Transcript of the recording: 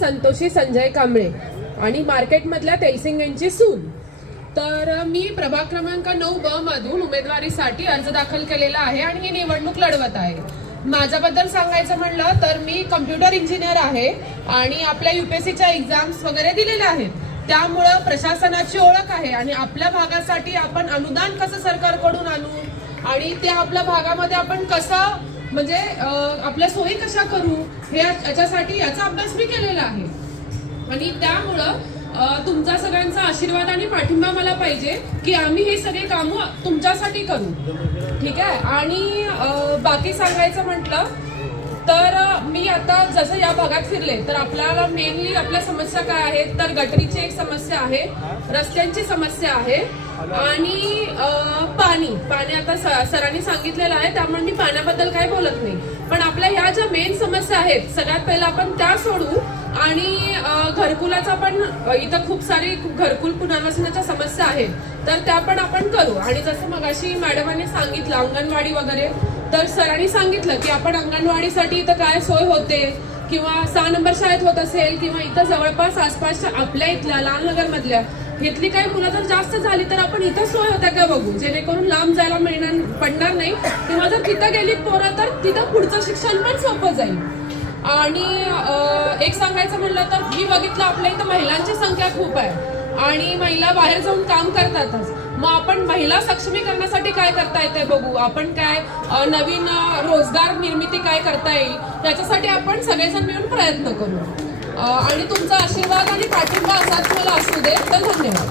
संतोषी संजय कांबळे आणि मार्केटमधल्या तेलसिंग यांची सून. तर मी प्रभाग क्रमांक नऊ ब मधून उमेदवारीसाठी अर्ज दाखल केलेला आहे आणि ही निवडणूक लढवत आहे. माझ्याबद्दल सांगायचं म्हणलं तर मी कम्प्युटर इंजिनियर आहे आणि आपल्या युपीएससीच्या एक्झाम्स वगैरे दिलेल्या आहेत. त्यामुळं प्रशासनाची ओळख आहे आणि आपल्या भागासाठी आपण अनुदान कसं सरकारकडून आणू आणि ते आपल्या भागामध्ये आपण कसं म्हणजे आपल्या सोयी कशा करू? हे याच्यासाठी याचा अभ्यास मी केलेला आहे. आणि त्यामुळं तुमचा सगळ्यांचा आशीर्वाद आणि पाठिंबा मला पाहिजे की आम्ही हे सगळे कामं तुमच्यासाठी करू. ठीक आहे? आणि बाकी सांगायचं म्हटलं तर मी आता जसं या भागात फिरले तर आपल्याला मेनली आपल्या समस्या काय आहेत? तर गटरीची एक समस्या आहे रस्त्यांची समस्या आहे. आणि आणि आता सरांनी सांगितलेलं आहे त्यामुळे मी पाण्याबद्दल काही बोलत नाही. पण आपल्या ह्या ज्या मेन समस्या आहेत सगळ्यात पहिला आपण त्या सोडू. आणि घरकुलाचा पण इथं खूप सारी घरकुल पुनर्वसनाच्या समस्या आहेत. तर त्या पण आपण करू. आणि जसं मगाशी मॅडमांनी सांगितलं अंगणवाडी वगैरे तर सरांनी सांगितलं की आपण अंगणवाडीसाठी इथं काय सोय होते? किंवा सहा नंबर शाळेत होत असेल किंवा इथं जवळपास आसपासच्या आपल्या इथल्या लाल मधल्या इथली काही मुलं जर जास्त झाली तर आपण इथं सोय होता का बघू? जेणेकरून लांब जायला मिळणार पडणार नाही. किंवा जर तिथं गेलीत पोरं तर तिथं पुढचं शिक्षण पण सोपं जाईल. आणि एक सांगायचं म्हणलं तर मी बघितलं आपल्या इथं महिलांची संख्या खूप आहे. आणि महिला बाहेर जाऊन काम करतातच. मग आपण महिला सक्षमीकरणासाठी काय करता येते बघू? आपण काय नवीन रोजगार निर्मिती काय करता येईल? याच्यासाठी आपण सगळेजण मिळून प्रयत्न करू. आणि तुमचा आशीर्वाद आणि पाठिंबा असाच मला असू दे तर धन्यवाद